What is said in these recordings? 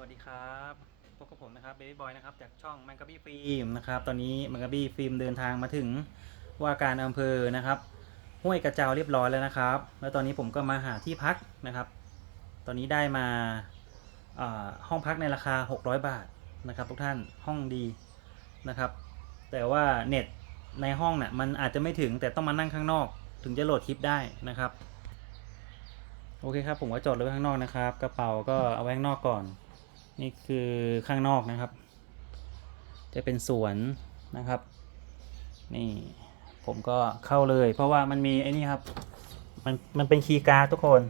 วัสดีครับพบกับผมนะครับเบบี้บอยนะครับจากช่องแมงกะบี้ฟิล์มนะครับตอนนี้แมงกะบี้ฟิล์มเดินทางมาถึงว่าการอำเภอนะครับห้วยกระเจ้าเรียบร้อยแล้วนะครับ แล้วตอนนี้ผมก็มาหาที่พักนะครับ ตอนนี้ได้มาห้องพักในราคา 600 บาทนะครับ ทุกท่านห้องดีนะครับ แต่ว่าเน็ตในห้องเนี่ยมันอาจจะไม่ถึงแต่ต้องมานั่งข้างนอก ถึงจะโหลดคลิปได้นะครับโอเคครับผมก็จอดรถข้างนอกนะครับ กระเป๋าก็เอาไว้ข้างนอกก่อน นี่คือข้างนอกนะครับ จะเป็นสวนนะครับ นี่ผมก็เข้าเลย เพราะว่ามันมีไอ้นี่ครับ มันมันเป็นคีย์การ์ดทุกคน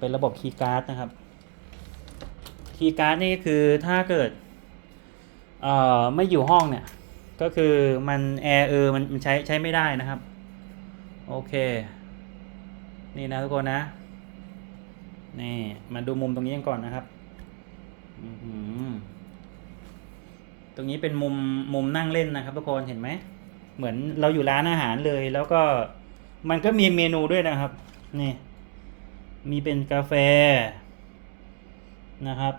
เป็นระบบคีย์การ์ดนะครับ คีย์การ์ดนี่คือถ้าเกิดเอ่อไม่อยู่ห้องเนี่ย ก็คือมันแอร์เออมันมันใช้ใช้ไม่ได้นะครับ โอเค นี่นะทุกคนนะ นี่มาดูมุมตรงนี้กันก่อนนะครับ ตรงนี้เป็นมุมมุมนั่งเล่นนะครับทุกคนเห็นไหม เหมือนเราอยู่ร้านอาหารเลย แล้วก็มันก็มีเมนูด้วยนะครับ นี่ มีเป็นกาแฟนะครับ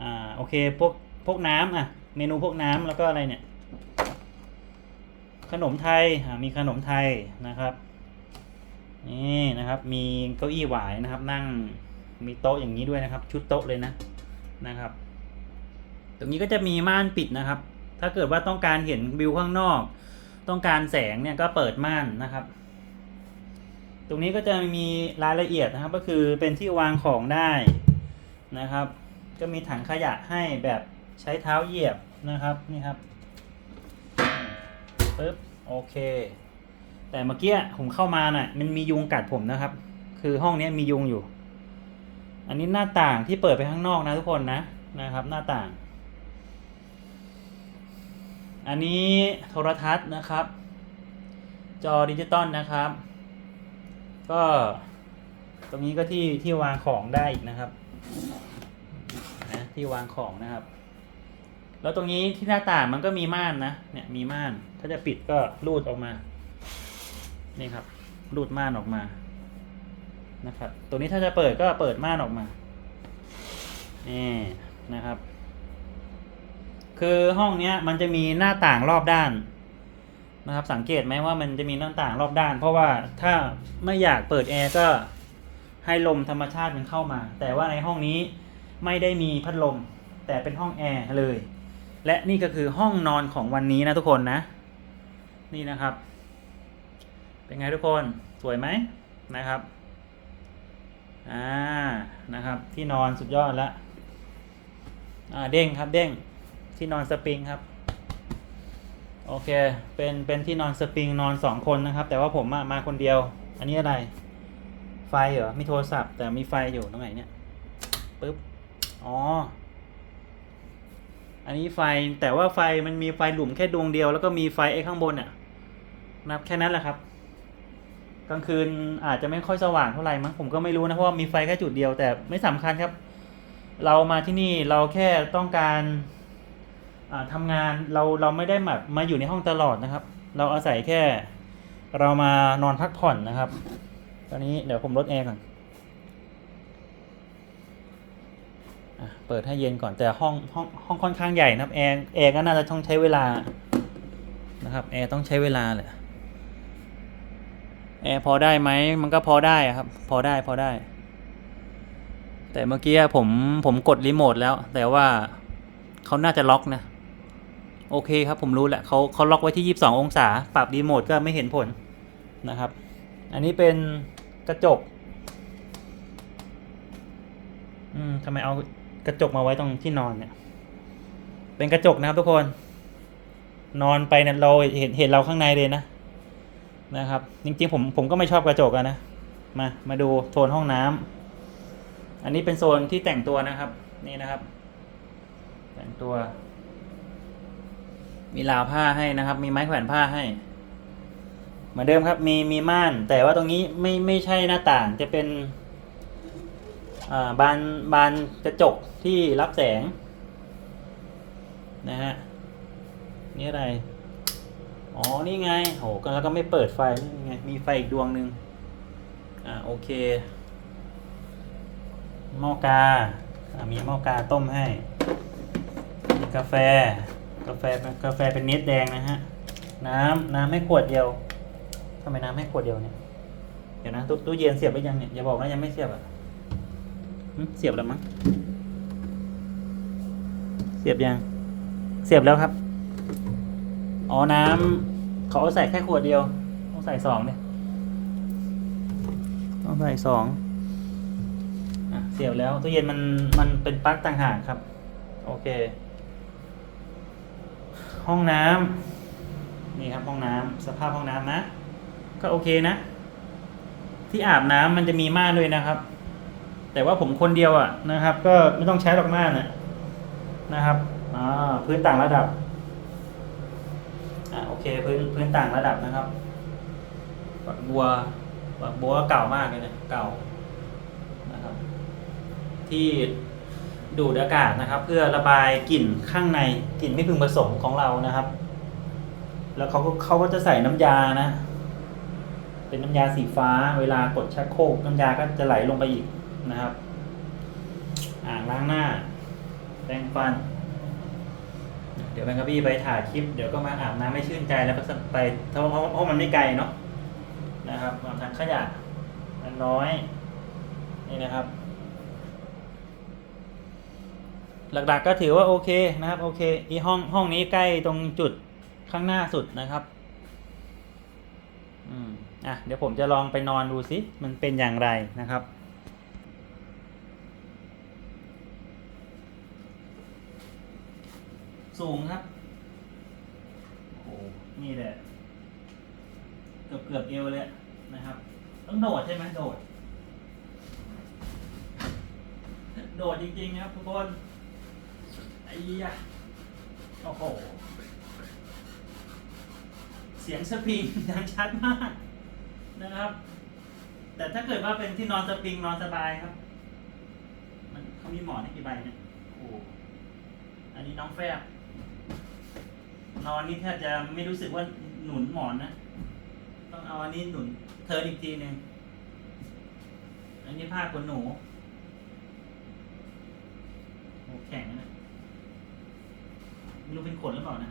อ่าโอเคพวกพวกน้ำอะ เมนูพวกน้ำแล้วก็อะไรเนี่ย ขนมไทยมีขนมไทยนะครับนี่นะครับ มีเก้าอี้หวายนะครับ นั่งมีโต๊ะอย่างนี้ด้วยนะครับ ชุดโต๊ะเลยนะ นะครับ ตรงนี้ก็จะมีม่านปิดนะครับ ถ้าเกิดว่าต้องการเห็นวิวข้างนอก ต้องการแสงเนี่ยก็เปิดม่านนะครับ ตรงนี้ก็จะมีรายละเอียดนะครับ ก็คือเป็นที่วางของได้นะครับ ก็มีถังขยะให้แบบใช้เท้าเหยียบนะครับนี่ครับปึ๊บโอเค แต่เมื่อกี้ผมเข้ามาน่ะมันมียุงกัดผมนะครับ คือห้องนี้มียุงอยู่ อันนี้หน้าต่างที่เปิดไปข้างนอกนะทุกคนนะนะครับ หน้าต่าง อันนี้โทรทัศน์นะครับ จอดิจิตอลนะครับ ก็ตรงนี้ก็ที่ที่วางของได้อีกนะครับนะที่วางของนะครับ แล้วตรงนี้ที่หน้าต่างมันก็มีม่านนะเนี่ยมีม่าน ถ้าจะปิดก็รูดออกมา นี่ครับรูดม่านออกมา นะครับ ตัวนี้ถ้าจะเปิดก็เปิดม่านออกมา นี่นะครับ คือห้องเนี้ยมันจะมีหน้าต่างรอบด้านนะครับ สังเกตไหมว่ามันจะมีหน้าต่างรอบด้าน เพราะว่าถ้าไม่อยากเปิดแอร์ก็ให้ลมธรรมชาติมันเข้ามา แต่ว่าในห้องนี้ไม่ได้มีพัดลม แต่เป็นห้องแอร์เลย และนี่ก็คือห้องนอนของวันนี้นะทุกคนนะ นี่นะครับ เป็นไงทุกคนสวยไหมนะครับ อ่านะครับ ที่นอนสุดยอดแล้วอ่าเด้งครับเด้งที่นอนสปริงครับโอเค เป็น เป็นที่นอนสปริงนอนสองคนนะครับ แต่ว่าผมมาคนเดียว อันนี้อะไร ไฟเหรอ มีโทรศัพท์ แต่มีไฟอยู่ตรงไหนเนี่ยปึ๊บ อ๋อ อันนี้ไฟ แต่ว่าไฟมันมีไฟหลุมแค่ดวงเดียว แล้วก็มีไฟไอ้ข้างบนอะนะครับแค่นั้นแหละครับ กลางคืนอาจจะไม่ค่อยสว่างเท่าไหร่มั้งผมก็ไม่รู้นะเพราะว่ามีไฟแค่จุดเดียวแต่ไม่สำคัญครับ เรามาที่นี่เราแค่ต้องการอ่าทำงานเราเราไม่ได้มามาอยู่ในห้องตลอดนะครับ เราอาศัยแค่เรามานอนพักผ่อนนะครับ ตอนนี้เดี๋ยวผมลดแอร์ก่อนอเปิดให้เย็นก่อนแต่ห้องห้องห้องค่อนข้างใหญ่นะครับแอร์แอร์ก็น่าจะต้องใช้เวลานะครับแอร์ต้องใช้เวลาแหละ แอร์พอได้ไหมมันก็พอได้ครับ พอได้พอได้ แต่เมื่อกี้ผมผมกดรีโมทแล้ว แต่ว่าเขาน่าจะล็อกนะ โอเคครับผมรู้แหละเขาเขาล็อกไว้ที่ 22 องศา ปรับรีโมทก็ไม่เห็นผลนะครับ อันนี้เป็นกระจก อืมทำไมเอากระจกมาไว้ตรงที่นอนเนี่ย เป็นกระจกนะครับทุกคน นอนไปเนี่ยเราเห็นเห็นเราข้างในเลยนะ นะครับ จริงๆผมผมก็ไม่ชอบกระจกะนะ มามาดูโซนห้องน้ำอันนี้เป็นโซนที่แต่งตัวนะครับ นี่นะครับ แต่งตัว มีราวผ้าให้นะครับ มีไม้แขวนผ้าให้เหมือนเดิมครับ มีมีม่าน แต่ว่าตรงนี้ไม่ไม่ใช่หน้าต่างจะเป็นอ่าบานบานกระจกที่รับแสงนะฮะนี่อะไร อ๋อ นี่ไงโหก็แล้วก็ไม่เปิดไฟ นี่ไง มีไฟอีกดวงหนึ่งอ่า โอเค หม้อกาอะมีหม้อกาต้มให้ มีกาแฟ กาแฟ กาแฟเป็นเนสแดงนะฮะ น้ำ น้ำให้ขวดเดียวทำไมน้ำให้ขวดเดียวเนี่ย เดี๋ยวนะตู้ตู้เย็นเสียบไปยังเนี่ย อย่าบอกนะยังไม่เสียบอะเสียบแล้วมั้ง เสียบยัง เสียบแล้วครับ อ๋อน้ำเขาเอาใส่แค่ขวดเดียว ต้องใส่สองเนี่ย ต้องใส่สองอะเสียบแล้วตู้เย็นมันมันเป็นปลั๊กต่างหากครับ โอเค ห้องน้ำนี่ครับห้องน้ำสภาพห้องน้ำนะ ก็โอเคนะ ที่อาบน้ำมันจะมีม่านด้วยนะครับ แต่ว่าผมคนเดียวอะนะครับ ก็ไม่ต้องใช้หรอกม่านนะนะครับอ่าพื้นต่างระดับ อ่าโอเคพื้นพื้นต่างระดับนะครับฝักบัวฝักบัวเก่ามากเลยนะเก่านะครับ ที่ดูดอากาศนะครับ เพื่อระบายกลิ่นข้างในกลิ่นไม่พึงประสงค์ของเรานะครับ แล้วเขาก็เขาก็จะใส่น้ำยานะ เป็นน้ำยาสีฟ้า เวลากดชักโครกน้ำยาก็จะไหลลงไปอีกนะครับ อ่างล้างหน้าแปรงฟัน เดี๋ยวแบงกะบี้ไปถ่ายคลิป เดี๋ยวก็มาอาบน้ำไม่ชื่นใจแล้วก็ไปเพราะเพราะมันไม่ไกลเนาะนะครับทางขยะอันน้อยนี่นะครับ หลักๆก็ถือว่าโอเคนะครับโอเคอีห้องห้องนี้ใกล้ตรงจุดข้างหน้าสุดนะครับอืมอะเดี๋ยวผมจะลองไปนอนดูสิมันเป็นอย่างไรนะครับ สูงครับ โอ้โหนี่แหละ เกือบเกือบเอวเลยนะครับ ต้องโดดใช่ไหมโดด โดดจริงๆครับทุกคนไอ้ยะโอ้โห เสียงสปริงดังชัดมากนะครับ แต่ถ้าเกิดว่าเป็นที่นอนสปริงนอนสบายครับ มันเขามีหมอนให้กี่ใบเนี่ยโอ้อันนี้น้องแฟบ นอนนี่แทบจะไม่รู้สึกว่าหนุนหมอนนะ ต้องเอาอันนี้หนุนเธออีกทีหนึ่งอันนี้ผ้าขนหนูโอ้แข็งนะไม่รู้เป็นขนหรือเปล่านะ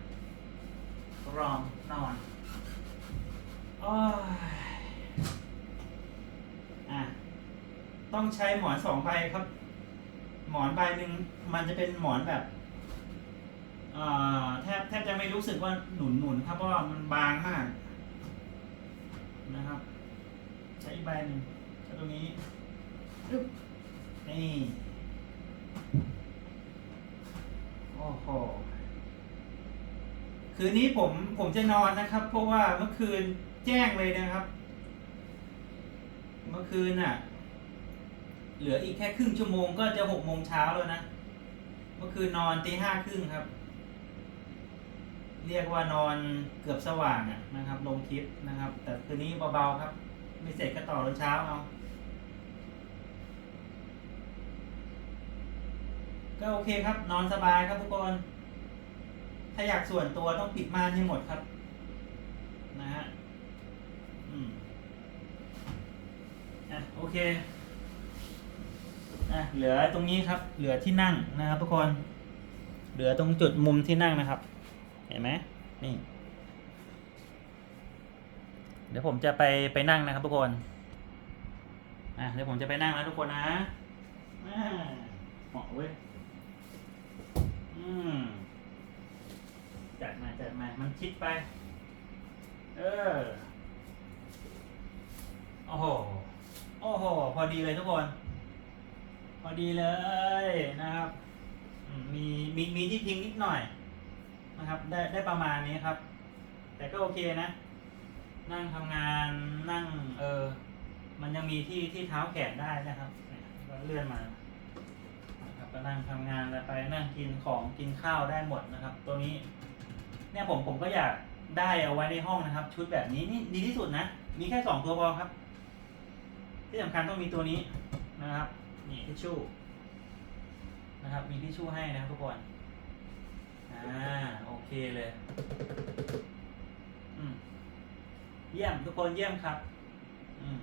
รองนอนอ้อะต้องใช้หมอนสองใบครับ หมอนใบหนึ่งมันจะเป็นหมอนแบบ แทบแทบจะไม่รู้สึกว่าหนุนหนุนครับเพราะว่ามันบางมากนะครับ ใช้ใบหนึ่งใช้ตรงนี้นี่โอ้โหคืนนี้ผมผมจะนอนนะครับ เพราะว่าเมื่อคืนแจ้งเลยนะครับ เมื่อคืนน่ะ เหลืออีกแค่ครึ่งชั่วโมงก็จะหกโมงเช้าแล้วนะ เมื่อคืนนอนตีห้าครึ่งครับ เรียกว่านอนเกือบสว่างนะครับ ลงคลิปนะครับ แต่คืนนี้เบาๆครับ ไม่เสร็จก็ต่อตอนเช้าเอาก็โอเคครับ นอนสบายครับทุกคน ถ้าอยากส่วนตัวต้องปิดม่านให้หมดครับ นะฮะอืมอะโอเคอะเหลือตรงนี้ครับ เหลือที่นั่งนะครับ ทุกคน เหลือตรงจุดมุมที่นั่งนะครับ เห็นไหมนี่ เดี๋ยวผมจะไปไปนั่งนะครับทุกคนอะเดี๋ยวผมจะไปนั่งแล้วทุกคนนะเหมาะเว้ยอืมจัดมาจัดมา มันชิดไป เออ โอ้โห โอ้โห พอดีเลยทุกคน พอดีเลยนะครับ มีมีมีที่พิงนิดหน่อย นะครับได้ได้ประมาณนี้ครับ แต่ก็โอเคนะ นั่งทำงานนั่งเออมันยังมีที่ที่เท้าแขนได้นะครับเนี่ยก็เลื่อนมานะครับก็นั่งทำงานแล้วไปนั่งกินของกินข้าวได้หมดนะครับ ตัวนี้ เนี่ยผมผมก็อยากได้เอาไว้ในห้องนะครับ ชุดแบบนี้นี่ดีที่สุดนะมีแค่สองตัวพอครับ ที่สำคัญต้องมีตัวนี้นะครับ นี่ทิชชู่นะครับ มีทิชชู่ให้นะครับทุกคน อ่าโอเคเลยอืมเยี่ยมทุกคนเยี่ยมครับ อืม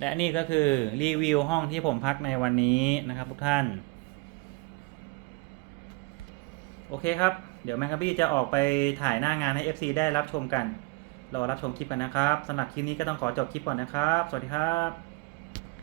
และนี่ก็คือรีวิวห้องที่ผมพักในวันนี้นะครับทุกท่าน โอเคครับ เดี๋ยวแมงกะบี้จะออกไปถ่ายหน้างานให้ FC ได้รับชมกัน รอรับชมคลิปกันนะครับสำหรับคลิปนี้ก็ต้องขอจบคลิปก่อนนะครับ สวัสดีครับ